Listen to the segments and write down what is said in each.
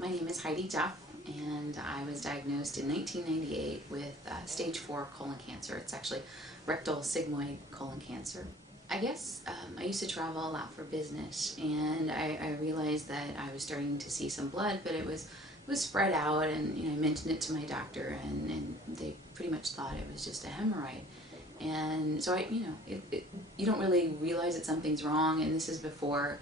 My name is Heidi Duff, and I was diagnosed in 1998 with stage 4 colon cancer. It's actually rectal sigmoid colon cancer. I guess I used to travel a lot for business, and I realized that I was starting to see some blood, but it was spread out, and I mentioned it to my doctor, and they pretty much thought it was just a hemorrhoid. And so you don't really realize that something's wrong, and this is before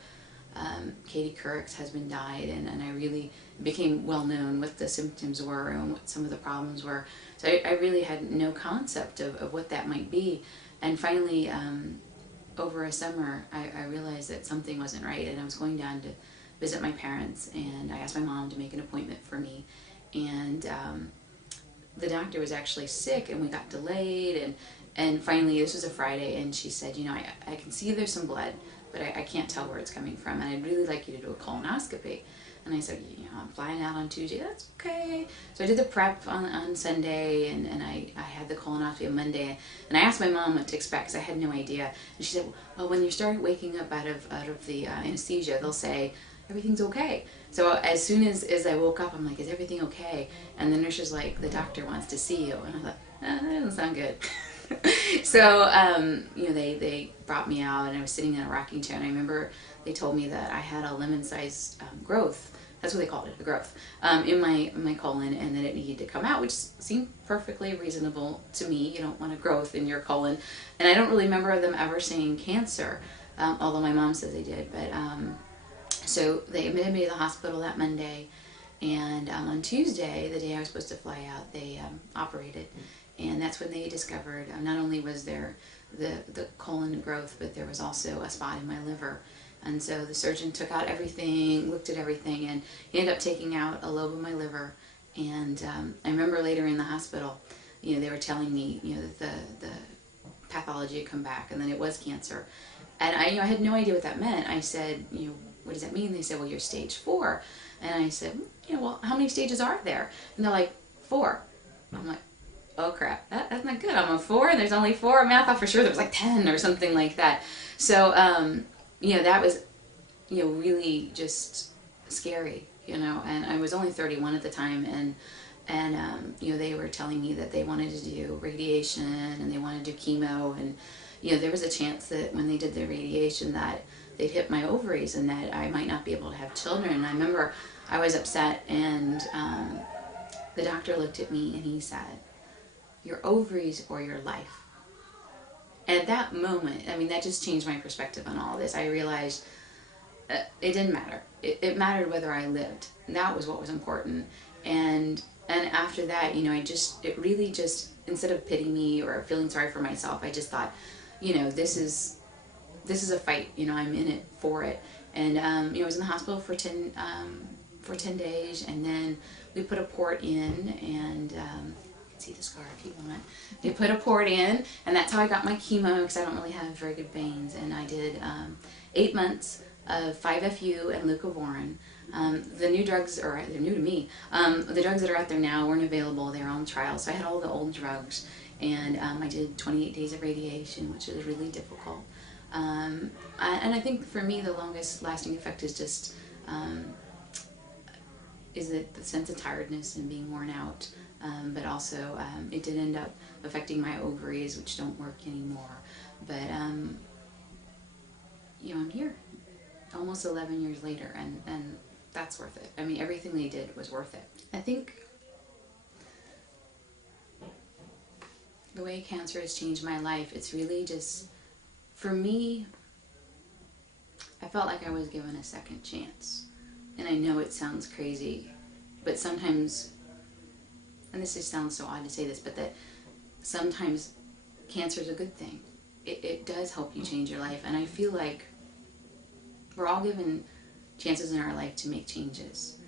Katie Couric's husband died, and I really became well known what the symptoms were and what some of the problems were. So I really had no concept of what that might be. And finally, over a summer, I realized that something wasn't right, and I was going down to visit my parents, and I asked my mom to make an appointment for me. And the doctor was actually sick, and we got delayed, and finally, this was a Friday, and she said, I can see there's some blood, but I can't tell where it's coming from, and I'd really like you to do a colonoscopy. And I said, I'm flying out on Tuesday. That's okay. So I did the prep on Sunday, and I had the colonoscopy on Monday. And I asked my mom what to expect, because I had no idea. And she said, well, when you start waking up out of the anesthesia, they'll say, everything's okay. So as soon as I woke up, I'm like, is everything okay? And the nurse is like, the doctor wants to see you. And I thought, that doesn't sound good. So, they brought me out, and I was sitting in a rocking chair, and I remember they told me that I had a lemon-sized growth. That's what they called it, a growth, in my colon, and that it needed to come out, which seemed perfectly reasonable to me. You don't want a growth in your colon. And I don't really remember them ever saying cancer, although my mom says they did. But so they admitted me to the hospital that Monday, and on Tuesday, the day I was supposed to fly out, they operated. And that's when they discovered not only was there the colon growth, but there was also a spot in my liver. And so the surgeon took out everything, looked at everything, and he ended up taking out a lobe of my liver. And I remember later in the hospital, they were telling me, that the pathology had come back, and then it was cancer. And I had no idea what that meant. I said, what does that mean? They said, well, you're stage 4. And I said, well, how many stages are there? And they're like, 4. I'm like, oh crap, that's not good. I'm a 4, and there's only 4. I mean, I thought for sure there was like 10 or something like that. So, that was, really just scary, and I was only 31 at the time, and they were telling me that they wanted to do radiation, and they wanted to do chemo, and, there was a chance that when they did the radiation that they'd hit my ovaries and that I might not be able to have children. And I remember I was upset, and the doctor looked at me and he said, your ovaries or your life. And at that moment, that just changed my perspective on all this. I realized it didn't matter. It mattered whether I lived. And that was what was important. And after that, it really just, instead of pitying me or feeling sorry for myself, I just thought, this is a fight. I'm in it for it. And I was in the hospital for 10 days, and then we put a port in, and see the scar if you want. They put a port in, and that's how I got my chemo, because I don't really have very good veins. And I did 8 months of 5-FU and leucovorin. The new drugs they're new to me. The drugs that are out there now weren't available. They were on trial, so I had all the old drugs, and I did 28 days of radiation, which was really difficult. And I think for me the longest lasting effect is just the sense of tiredness and being worn out. But also, it did end up affecting my ovaries, which don't work anymore. But, I'm here almost 11 years later, and that's worth it. Everything they did was worth it. I think the way cancer has changed my life, it's really just, for me, I felt like I was given a second chance. And I know it sounds crazy, but sometimes, and this just sounds so odd to say this, but that sometimes cancer is a good thing. It does help you change your life, and I feel like we're all given chances in our life to make changes.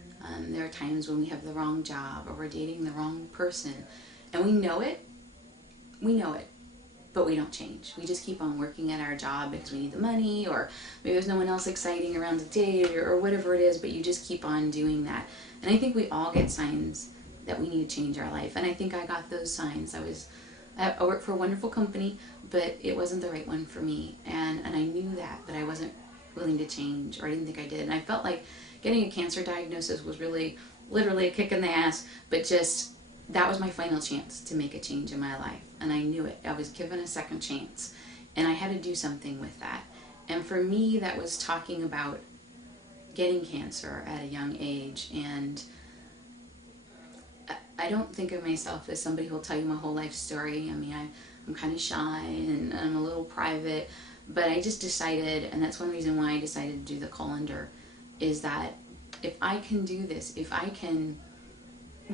There are times when we have the wrong job, or we're dating the wrong person, and we know it, but we don't change. We just keep on working at our job because we need the money, or maybe there's no one else exciting around to date, or whatever it is, but you just keep on doing that. And I think we all get signs that we need to change our life, and I think I got those signs. I worked for a wonderful company, but it wasn't the right one for me, and I knew that, but I wasn't willing to change, or I didn't think I did. And I felt like getting a cancer diagnosis was really literally a kick in the ass, but just that was my final chance to make a change in my life, and I knew it. I was given a second chance, and I had to do something with that. And for me, that was talking about getting cancer at a young age. And I don't think of myself as somebody who will tell you my whole life story. I mean, I'm kind of shy and I'm a little private, but I just decided, and that's one reason why I decided to do the Colondar, is that if I can do this, if I can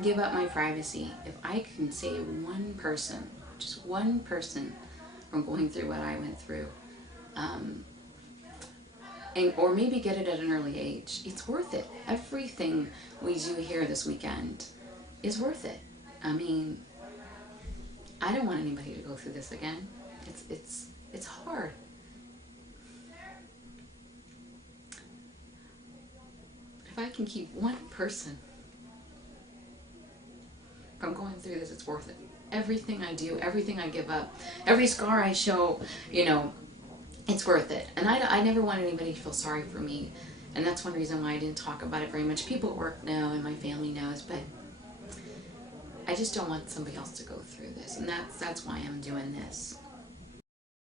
give up my privacy, if I can save one person, just one person, from going through what I went through, or maybe get it at an early age, it's worth it. Everything we do here this weekend is worth it. I mean, I don't want anybody to go through this again. It's hard. If I can keep one person from going through this, it's worth it. Everything I do, everything I give up, every scar I show, it's worth it. And I never want anybody to feel sorry for me. And that's one reason why I didn't talk about it very much. People at work know and my family knows, but I just don't want somebody else to go through this. And that's why I'm doing this.